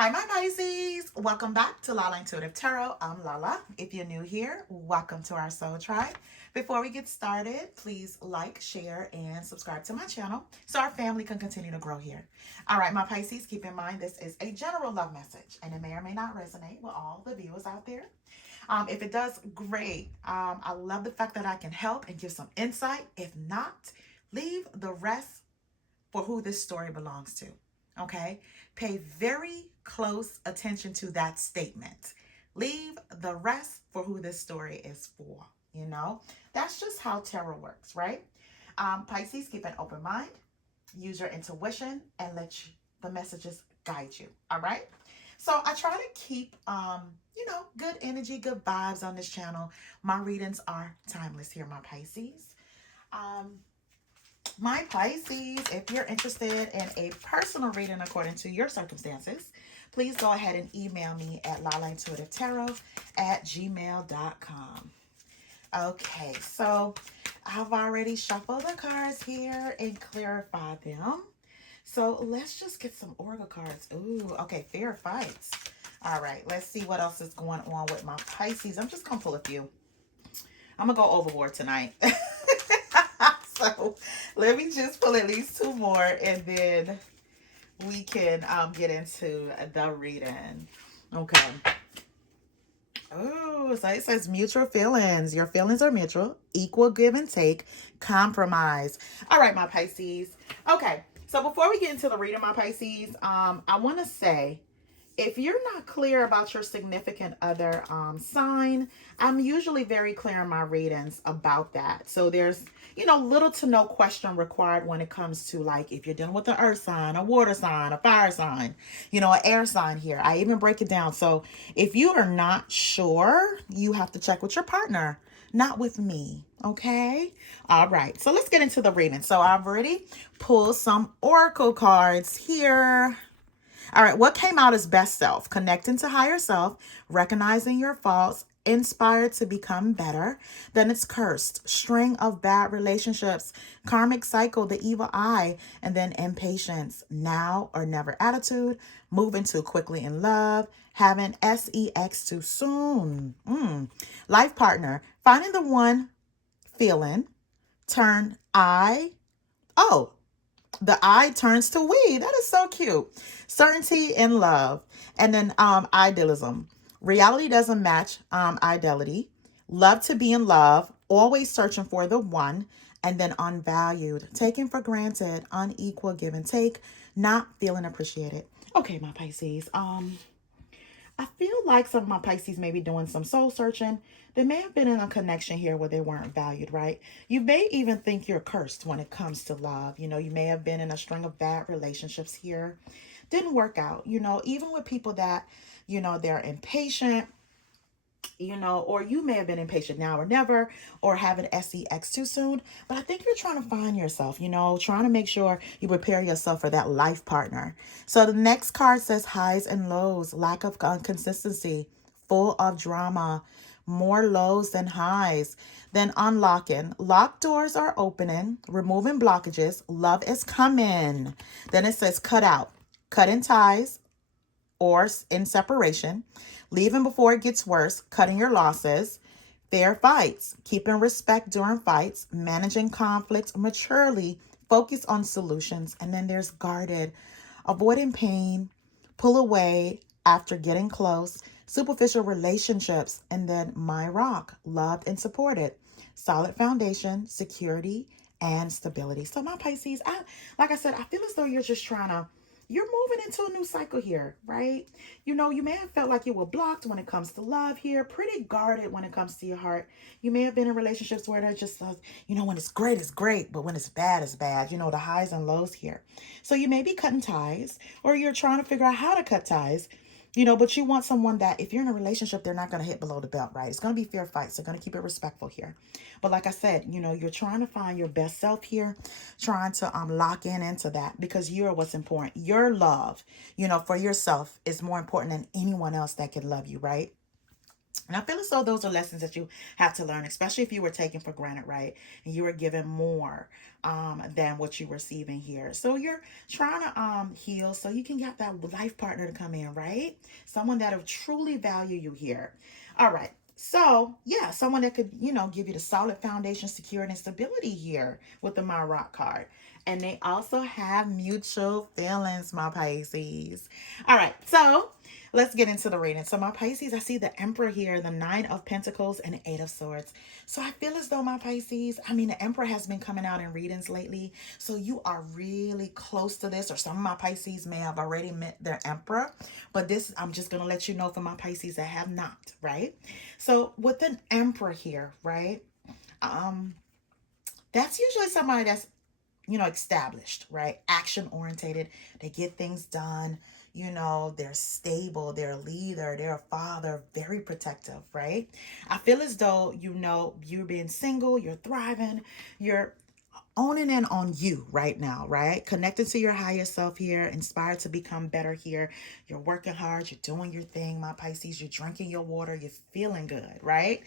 Hi, my Pisces. Welcome back to Lala Intuitive Tarot. I'm Lala. If you're new here, welcome to our soul tribe. Before we get started, please like, share, and subscribe to my channel so our family can continue to grow here. All right, my Pisces, keep in mind this is a general love message, and it may or may not resonate with all the viewers out there. If it does, great. I love the fact that I can help and give some insight. If not, leave the rest for who this story belongs to. Okay? Pay very close attention to that statement. Leave the rest for who this story is for. You know, that's just how tarot works, right? Pisces, keep an open mind, use your intuition, and let the messages guide you. All right. So I try to keep, good energy, good vibes on this channel. My readings are timeless here, my Pisces. Um, my Pisces, if you're interested in a personal reading according to your circumstances, please go ahead and email me at lalaintuitivetarot@gmail.com. Okay, so I've already shuffled the cards here and clarified them. So let's just get some oracle cards. Ooh, okay, fear fights. All right, let's see what else is going on with my Pisces. I'm just going to pull a few. I'm going to go overboard tonight. So let me just pull at least two more and then we can get into the reading. Okay. Oh, so it says mutual feelings. Your feelings are mutual, equal give and take, compromise. All right, my Pisces. Okay, so before we get into the reading, my Pisces, I want to say, if you're not clear about your significant other sign, I'm usually very clear in my readings about that. So there's, little to no question required when it comes to, like, if you're dealing with an earth sign, a water sign, a fire sign, an air sign here. I even break it down. So if you are not sure, you have to check with your partner, not with me. Okay. All right. So let's get into the reading. So I've already pulled some oracle cards here. All right, what came out is best self, connecting to higher self, recognizing your faults, inspired to become better. Then it's cursed, string of bad relationships, karmic cycle, the evil eye, and then impatience, now or never attitude, moving too quickly in love, having sex too soon. Life partner, finding the one, feeling, turn oh, the I turns to we. That is so cute. Certainty in love. And then idealism. Reality doesn't match ideality. Love to be in love. Always searching for the one. And then unvalued. Taken for granted. Unequal give and take. Not feeling appreciated. Okay, my Pisces. I feel like some of my Pisces may be doing some soul searching. They may have been in a connection here where they weren't valued, right? You may even think you're cursed when it comes to love. You may have been in a string of bad relationships here. Didn't work out, even with people that, they're impatient, or you may have been impatient now or never, or having sex too soon. But I think you're trying to find yourself, trying to make sure you prepare yourself for that life partner. So the next card says highs and lows, lack of consistency, full of drama, more lows than highs. Then unlocking, locked doors are opening, removing blockages, love is coming. Then it says cut out, cutting ties, or in separation, leaving before it gets worse, cutting your losses, fair fights, keeping respect during fights, managing conflicts maturely, focus on solutions, and then there's guarded, avoiding pain, pull away after getting close, superficial relationships, and then my rock, loved and supported, solid foundation, security, and stability. So my Pisces, like I said, I feel as though you're moving into a new cycle here, right? You may have felt like you were blocked when it comes to love here, pretty guarded when it comes to your heart. You may have been in relationships where they're just, when it's great, but when it's bad, the highs and lows here. So you may be cutting ties, or you're trying to figure out how to cut ties, but you want someone that if you're in a relationship, they're not going to hit below the belt, right? It's going to be fair fights. They're going to keep it respectful here. But like I said, you're trying to find your best self here, trying to lock into that because you're what's important. Your love, for yourself is more important than anyone else that can love you, right? And I feel as though those are lessons that you have to learn, especially if you were taken for granted, right? And you were given more than what you were receiving here. So you're trying to heal so you can get that life partner to come in, right? Someone that'll truly value you here. All right. So yeah, someone that could, give you the solid foundation, security, and stability here with the My Rock card. And they also have mutual feelings, my Pisces. All right. So let's get into the reading. So my Pisces, I see the Emperor here, the Nine of Pentacles, and the Eight of Swords. So I feel as though my Pisces, the Emperor has been coming out in readings lately. So you are really close to this, or some of my Pisces may have already met their Emperor. But this, I'm just going to let you know for my Pisces that have not, right? So with an Emperor here, right? That's usually somebody that's established, right? Action orientated. They get things done. They're stable, they're a leader, they're a father, very protective, right? I feel as though, you're being single, you're thriving, you're owning in on you right now, right? Connected to your higher self here, inspired to become better here. You're working hard, you're doing your thing, my Pisces. You're drinking your water, you're feeling good, right?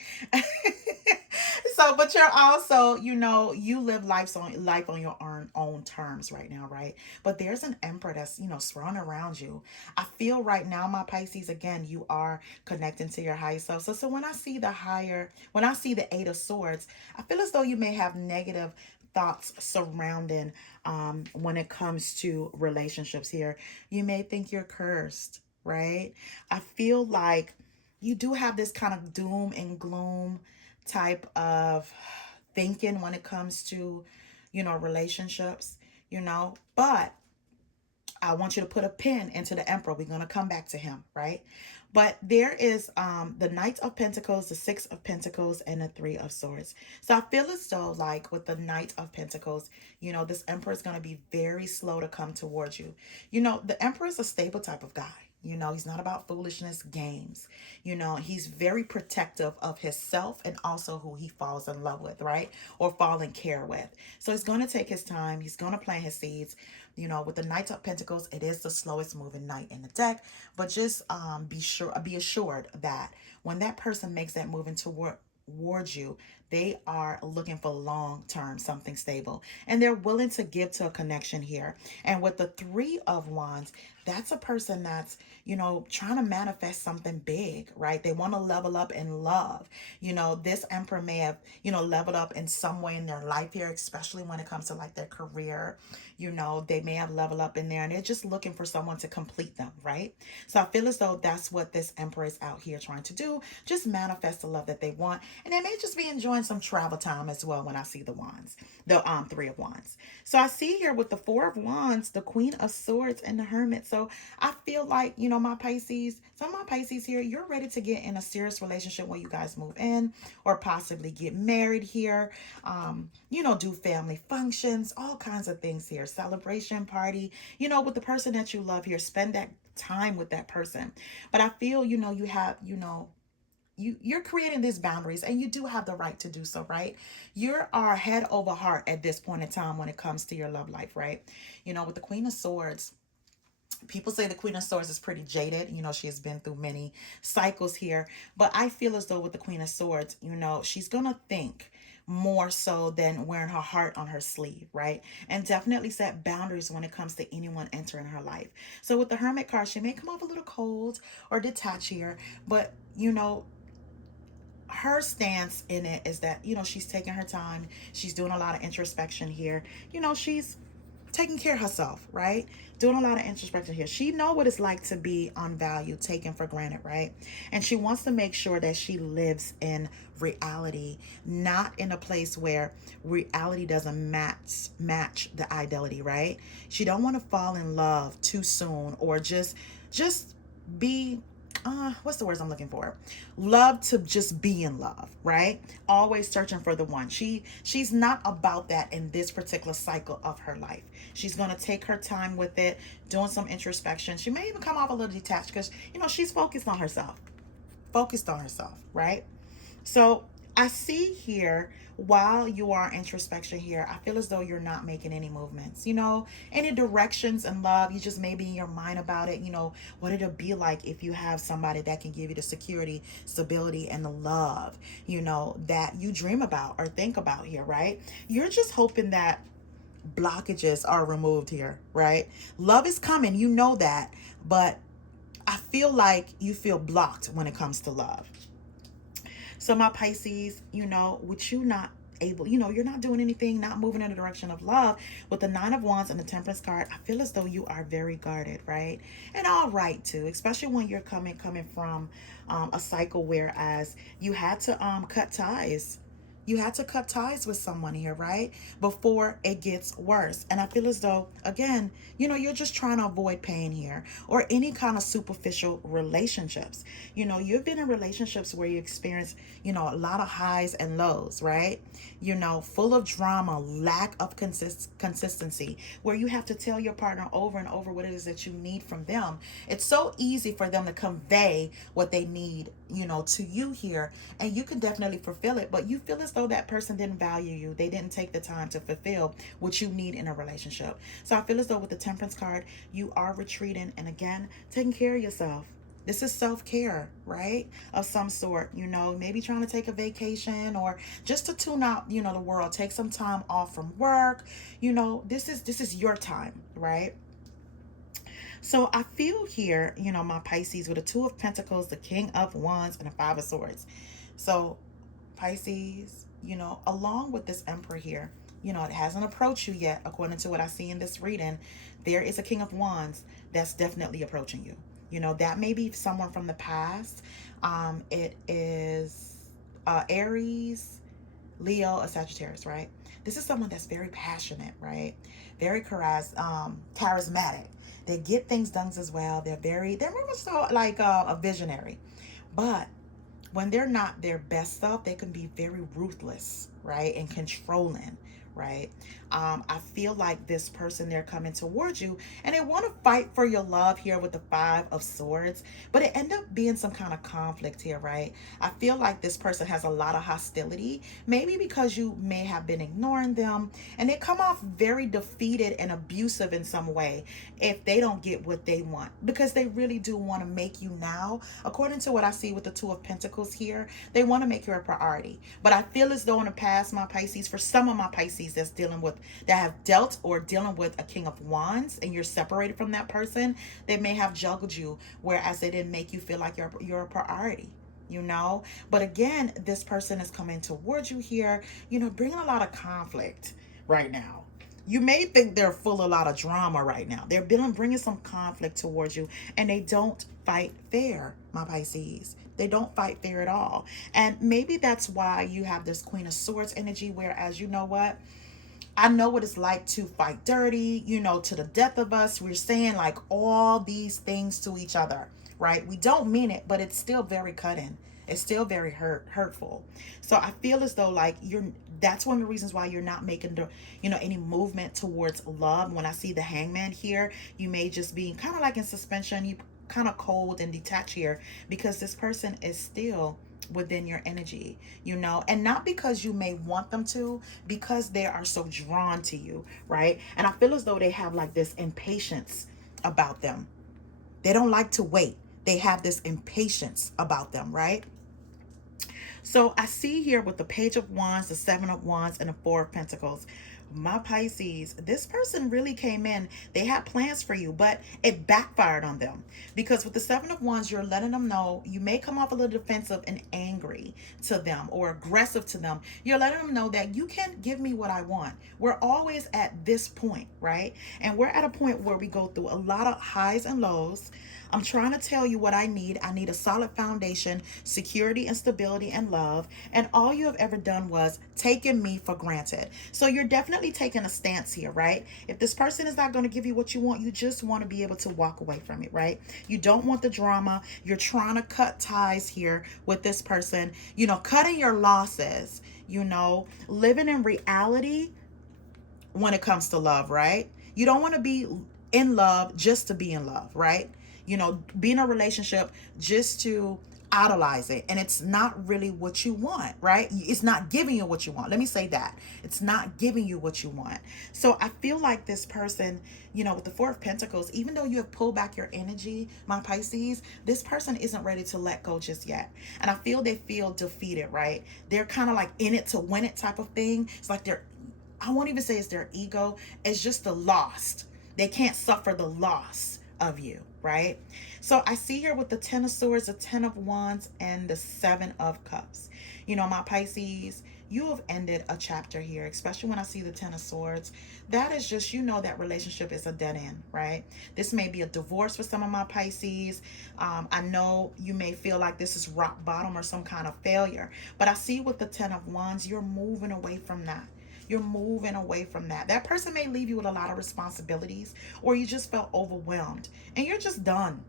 So, but you're also, you live life on your own terms right now, right? But there's an Emperor that's, surrounding around you. I feel right now, my Pisces, again, you are connecting to your higher self. So when I see when I see the Eight of Swords, I feel as though you may have negative thoughts surrounding when it comes to relationships here. You may think you're cursed, right? I feel like you do have this kind of doom and gloom type of thinking when it comes to, relationships, but I want you to put a pin into the Emperor. We're going to come back to him, right? But there is the Knight of Pentacles, the Six of Pentacles, and the Three of Swords. So I feel as though, like with the Knight of Pentacles, this Emperor is going to be very slow to come towards you. The Emperor is a stable type of guy. He's not about foolishness, games. He's very protective of himself and also who he falls in love with, right? Or fall in care with. So he's going to take his time. He's going to plant his seeds. With the Knight of Pentacles, it is the slowest moving knight in the deck. But just be assured that when that person makes that move towards you, they are looking for long term something stable, and they're willing to give to a connection here. And with the Three of Wands, that's a person that's trying to manifest something big, right? They want to level up in love. This Emperor may have leveled up in some way in their life here, especially when it comes to like their career. They may have leveled up in there, and they're just looking for someone to complete them, right? So I feel as though that's what this Emperor is out here trying to do, just manifest the love that they want. And they may just be enjoying some travel time as well when I see the wands, the Three of Wands. So I see here with the Four of Wands, the Queen of Swords, and the Hermit. So I feel like, my Pisces, some of my Pisces here, you're ready to get in a serious relationship where you guys move in or possibly get married here, do family functions, all kinds of things here, celebration party, with the person that you love here, spend that time with that person. But I feel, you have, you're creating these boundaries, and you do have the right to do so, right? You are head over heart at this point in time when it comes to your love life, right? With the Queen of Swords, people say the Queen of Swords is pretty jaded. She has been through many cycles here. But I feel as though with the Queen of Swords, she's going to think more so than wearing her heart on her sleeve, right? And definitely set boundaries when it comes to anyone entering her life. So with the Hermit card, she may come off a little cold or detached here, but, her stance in it is that, she's taking her time. She's doing a lot of introspection here. She's taking care of herself, right? Doing a lot of introspection here. She know what it's like to be unvalued, taken for granted, right? And she wants to make sure that she lives in reality, not in a place where reality doesn't match the ideality, right? She don't want to fall in love too soon, or just be what's the words I'm looking for? Love to just be in love, right? Always searching for the one. She's not about that in this particular cycle of her life. She's going to take her time with it, doing some introspection. She may even come off a little detached because, she's focused on herself, right? So I see here, while you are introspection here, I feel as though you're not making any movements, any directions in love. You just maybe in your mind about it, what it'll be like if you have somebody that can give you the security, stability, and the love, that you dream about or think about here, right? You're just hoping that blockages are removed here, right? Love is coming, that, but I feel like you feel blocked when it comes to love. So my Pisces, with you not able, you're not doing anything, not moving in the direction of love. With the Nine of Wands and the Temperance card, I feel as though you are very guarded, right? And all right too, especially when you're coming from a cycle whereas you had to cut ties. You had to cut ties with someone here, right? Before it gets worse. And I feel as though, again, you're just trying to avoid pain here or any kind of superficial relationships. You've been in relationships where you experience, a lot of highs and lows, right? Full of drama, lack of consistency, where you have to tell your partner over and over what it is that you need from them. It's so easy for them to convey what they need, to you here, and you can definitely fulfill it, but you feel as though that person didn't value you. They didn't take the time to fulfill what you need in a relationship. So I feel as though with the Temperance card, you are retreating and again, taking care of yourself. This is self-care, right? Of some sort, maybe trying to take a vacation or just to tune out, the world, take some time off from work. This is your time, right? So I feel here, my Pisces, with the Two of Pentacles, the King of Wands, and the Five of Swords. So Pisces, along with this Emperor here, it hasn't approached you yet, according to what I see in this reading. There is a King of Wands that's definitely approaching you. That may be someone from the past. It is Aries, Leo, or Sagittarius, right? This is someone that's very passionate, right? Very charismatic. They get things done as well. They're very much so like a visionary. But when they're not their best self, they can be very ruthless, right? And controlling, right? I feel like this person, they're coming towards you and they want to fight for your love here with the Five of Swords, but it end up being some kind of conflict here, right? I feel like this person has a lot of hostility, maybe because you may have been ignoring them, and they come off very defeated and abusive in some way if they don't get what they want, because they really do want to make you now, according to what I see with the Two of Pentacles here, they want to make you a priority. But I feel as though in the past, my Pisces, for some of my Pisces that have dealt or dealing with a King of Wands, and you're separated from that person, they may have juggled you, whereas they didn't make you feel like you're a priority. But again, this person is coming towards you here, bringing a lot of conflict right now. You may think they're full of a lot of drama right now. They're bringing some conflict towards you, and they don't fight fair, my Pisces. They don't fight fair at all. And maybe that's why you have this Queen of Swords energy, whereas you know what? I know what it's like to fight dirty, to the death of us. We're saying like all these things to each other, right? We don't mean it, but it's still very cutting. It's still very hurtful. So I feel as though like that's one of the reasons why you're not making any movement towards love. When I see the Hangman here, you may just be kind of like in suspension. You kind of cold and detached here because this person is still within your energy, and not because you may want them to, because they are so drawn to you, right? And I feel as though they have like this impatience about them. They don't like to wait. They have this impatience about them, right? So I see here with the Page of Wands, the Seven of Wands, and the Four of Pentacles, my Pisces, this person really came in. They had plans for you, but it backfired on them. Because with the Seven of Wands, you're letting them know, you may come off a little defensive and angry to them or aggressive to them. You're letting them know that you can't give me what I want. We're always at this point, right? And we're at a point where we go through a lot of highs and lows. I'm trying to tell you what I need. I need a solid foundation, security and stability and love. And all you have ever done was taken me for granted. So you're definitely taking a stance here, right? If this person is not going to give you what you want, you just want to be able to walk away from it, right? You don't want the drama. You're trying to cut ties here with this person, cutting your losses, living in reality when it comes to love, right? You don't want to be in love just to be in love, right? Be in a relationship just to idolize it, and it's not really what you want, right? It's not giving you what you want. Let me say that. It's not giving you what you want. So I feel like this person, with the Four of Pentacles, even though you have pulled back your energy, my Pisces, this person isn't ready to let go just yet. And I feel they feel defeated, right? They're kind of like in it to win it type of thing. It's like I won't even say it's their ego. It's just the lost. They can't suffer the loss of you, right? So I see here with the Ten of Swords, the Ten of Wands, and the Seven of Cups. My Pisces, you have ended a chapter here, especially when I see the Ten of Swords. That is just, that relationship is a dead end, right? This may be a divorce for some of my Pisces. I know you may feel like this is rock bottom or some kind of failure, but I see with the Ten of Wands, you're moving away from that. You're moving away from that. That person may leave you with a lot of responsibilities, or you just felt overwhelmed and you're just done.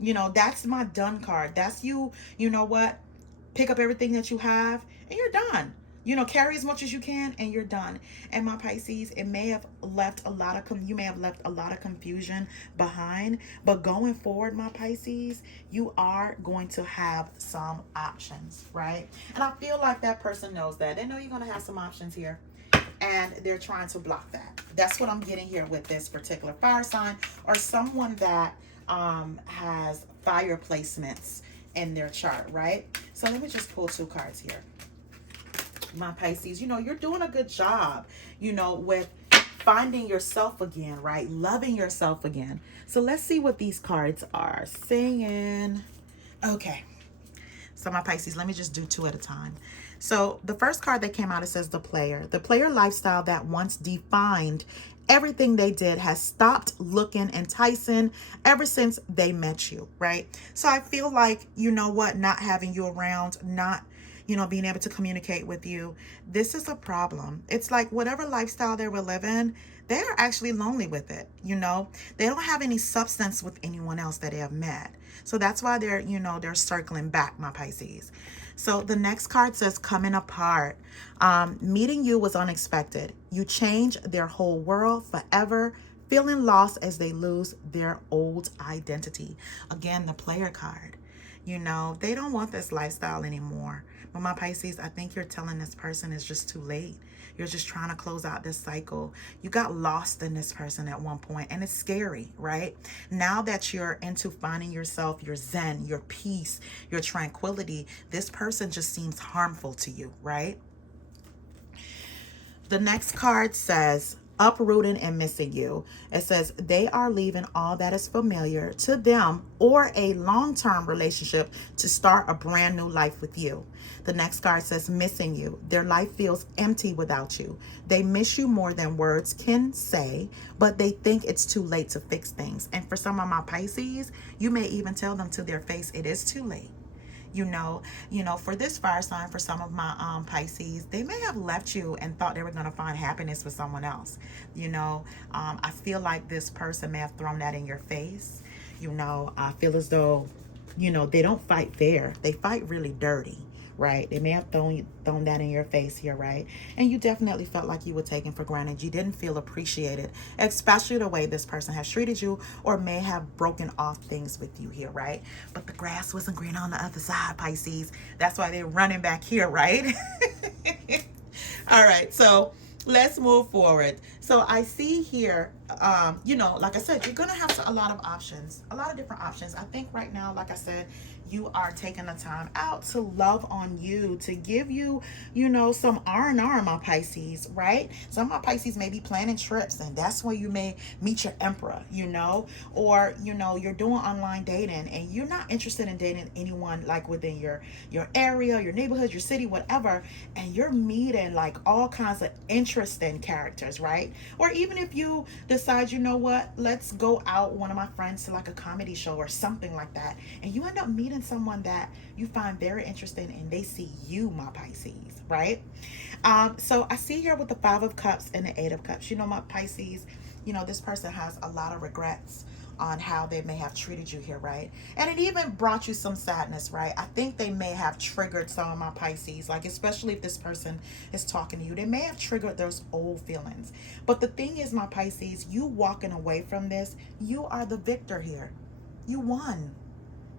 That's my done card. That's you. You know what? Pick up everything that you have and you're done. Carry as much as you can and you're done. And my Pisces, it may have left a lot of you may have left a lot of confusion behind, but going forward, my Pisces, you are going to have some options, right? And I feel like that person knows that. They know you're going to have some options here, and they're trying to block that. That's what I'm getting here with this particular fire sign, or someone that has fire placements in their chart, right? So let me just pull two cards here. My Pisces, you're doing a good job, with finding yourself again, right? Loving yourself again. So let's see what these cards are saying. Okay. So my Pisces, let me just do two at a time. So the first card that came out, it says the player. The player lifestyle that once defined everything they did has stopped looking enticing ever since they met you, right? So I feel like, not having you around, not, being able to communicate with you, this is a problem. It's like whatever lifestyle they were living, they're actually lonely with it. They don't have any substance with anyone else that they have met. So that's why they're circling back, my Pisces. So the next card says coming apart. Meeting you was unexpected. You changed their whole world forever, feeling lost as they lose their old identity. Again, the player card. They don't want this lifestyle anymore. But my Pisces, I think you're telling this person it's just too late. You're just trying to close out this cycle. You got lost in this person at one point, and it's scary, right? Now that you're into finding yourself, your zen, your peace, your tranquility, this person just seems harmful to you, right? The next card says uprooting and missing you. It says they are leaving all that is familiar to them or a long-term relationship to start a brand new life with you. The next card says missing you. Their life feels empty without you. They miss you more than words can say, but they think it's too late to fix things. And for some of my Pisces, you may even tell them to their face it is too late. For this fire sign, for some of my Pisces, they may have left you and thought they were going to find happiness with someone else. I feel like this person may have thrown that in your face. I feel as though, they don't fight fair. They fight really dirty, right? They may have thrown that in your face here, right? And you definitely felt like you were taken for granted. You didn't feel appreciated, especially the way this person has treated you, or may have broken off things with you here, right? But the grass wasn't green on the other side, Pisces. That's why they're running back here, right? All right, so let's move forward. So I see here, like I said, you're going to have a lot of options, a lot of different options. I think right now, like I said, you are taking the time out to love on you, to give you, some R&R, my Pisces, right? Some of my Pisces may be planning trips, and that's where you may meet your emperor, or, you're doing online dating and you're not interested in dating anyone like within your area, your neighborhood, your city, whatever, and you're meeting like all kinds of interesting characters, right? Or even if you decide, let's go out, one of my friends, to like a comedy show or something like that, and you end up meeting someone that you find very interesting and they see you, my Pisces, right? So I see here with the Five of Cups and the Eight of Cups, my Pisces, this person has a lot of regrets on how they may have treated you here, right? And it even brought you some sadness, right? I think they may have triggered some of my Pisces, like especially if this person is talking to you, they may have triggered those old feelings. But the thing is, my Pisces, you walking away from this, you are the victor here. You won.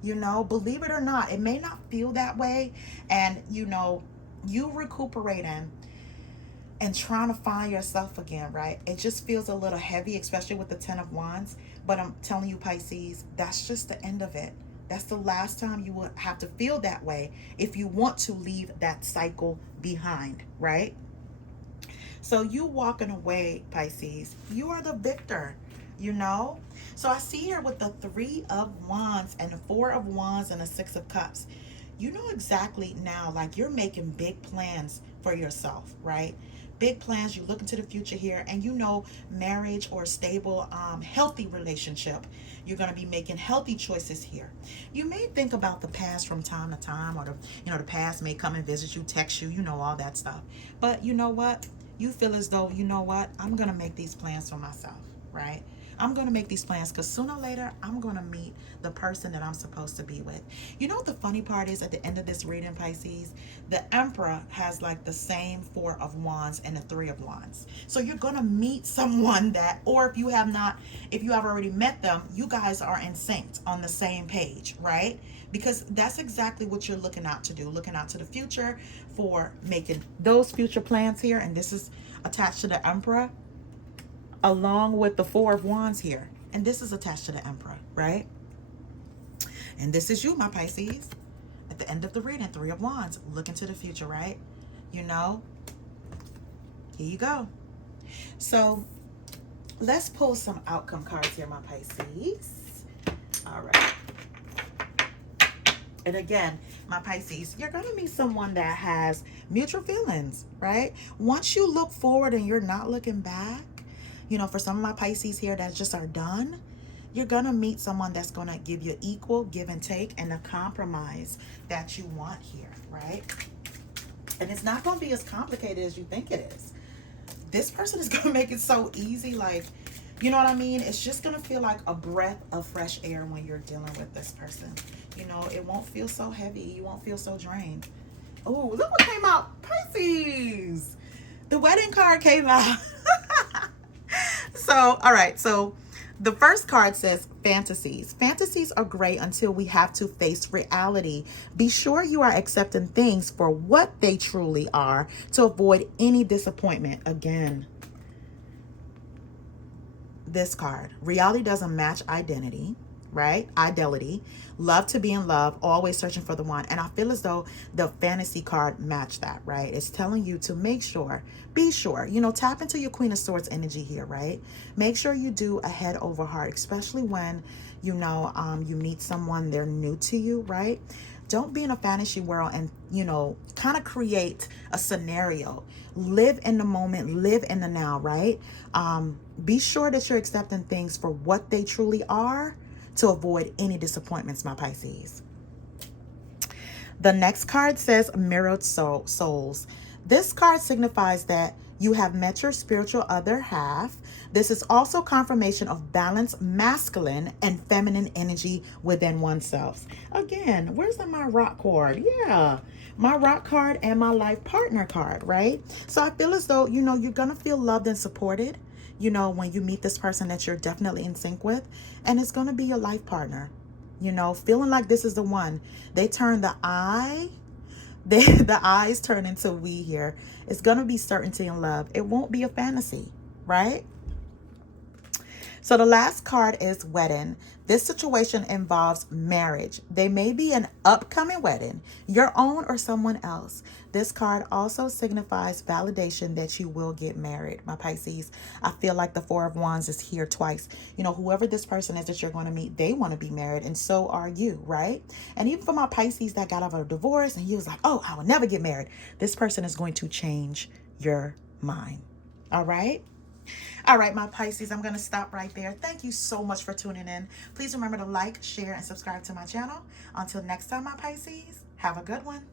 You know, believe it or not, it may not feel that way. And, you know, you recuperating and trying to find yourself again, right? It just feels a little heavy, especially with the 10 of Wands. But I'm telling you, Pisces, that's just the end of it. That's the last time you will have to feel that way if you want to leave that cycle behind, right? So you walking away, Pisces, you are the victor, you know? So I see here with the 3 of Wands and the 4 of Wands and the 6 of Cups, you know exactly now, like you're making big plans for yourself, right? Big plans, you look into the future here, and you know marriage or stable, healthy relationship. You're going to be making healthy choices here. You may think about the past from time to time, or the past may come and visit you, text you, you know, all that stuff. But you know what? You feel as though, you know what? I'm going to make these plans for myself, right? I'm going to make these plans because sooner or later, I'm going to meet the person that I'm supposed to be with. You know what the funny part is at the end of this reading, Pisces? The Emperor has like the same 4 of Wands and the 3 of Wands. So you're going to meet someone that, or if you have already met them, you guys are in sync on the same page, right? Because that's exactly what you're looking out to do, looking out to the future for making those future plans here. And this is attached to the Emperor, along with the 4 of Wands here. And this is attached to the Emperor, right? And this is you, my Pisces. At the end of the reading, 3 of Wands, look into the future, right? You know, here you go. So let's pull some outcome cards here, my Pisces. All right. And again, my Pisces, you're going to meet someone that has mutual feelings, right? Once you look forward and you're not looking back, you know, for some of my Pisces here that just are done, you're going to meet someone that's going to give you equal give and take and a compromise that you want here, right? And it's not going to be as complicated as you think it is. This person is going to make it so easy, like, you know what I mean? It's just going to feel like a breath of fresh air when you're dealing with this person. You know, it won't feel so heavy. You won't feel so drained. Oh, look what came out. Pisces. The wedding card came out. So, all right. So the first card says fantasies. Fantasies are great until we have to face reality. Be sure you are accepting things for what they truly are to avoid any disappointment. Again, this card, reality doesn't match identity, right? Identity, love to be in love, always searching for the one. And I feel as though the fantasy card matched that, right? It's telling you to make sure, be sure, you know, tap into your Queen of Swords energy here, right? Make sure you do a head over heart, especially when, you know, you meet someone, they're new to you, right? Don't be in a fantasy world and, you know, kind of create a scenario. Live in the moment, live in the now, right? Be sure that you're accepting things for what they truly are to avoid any disappointments, my Pisces. The next card says mirrored souls. This card signifies that you have met your spiritual other half. This is also confirmation of balanced masculine and feminine energy within oneself. Again, where's my rock card? Yeah, my rock card and my life partner card, right? So I feel as though, you know, you're going to feel loved and supported, you know, when you meet this person that you're definitely in sync with, and it's going to be your life partner, you know, feeling like this is the one. They turn the eyes turn into we here. It's going to be certainty and love. It won't be a fantasy, right? So the last card is wedding. This situation involves marriage. They may be an upcoming wedding, your own or someone else. This card also signifies validation that you will get married, my Pisces. I feel like the 4 of Wands is here twice. You know, whoever this person is that you're going to meet, they want to be married, and so are you, right? And even for my Pisces that got out of a divorce and you was like, oh, I will never get married, this person is going to change your mind. All right? All right, my Pisces, I'm going to stop right there. Thank you so much for tuning in. Please remember to like, share, and subscribe to my channel. Until next time, my Pisces, have a good one.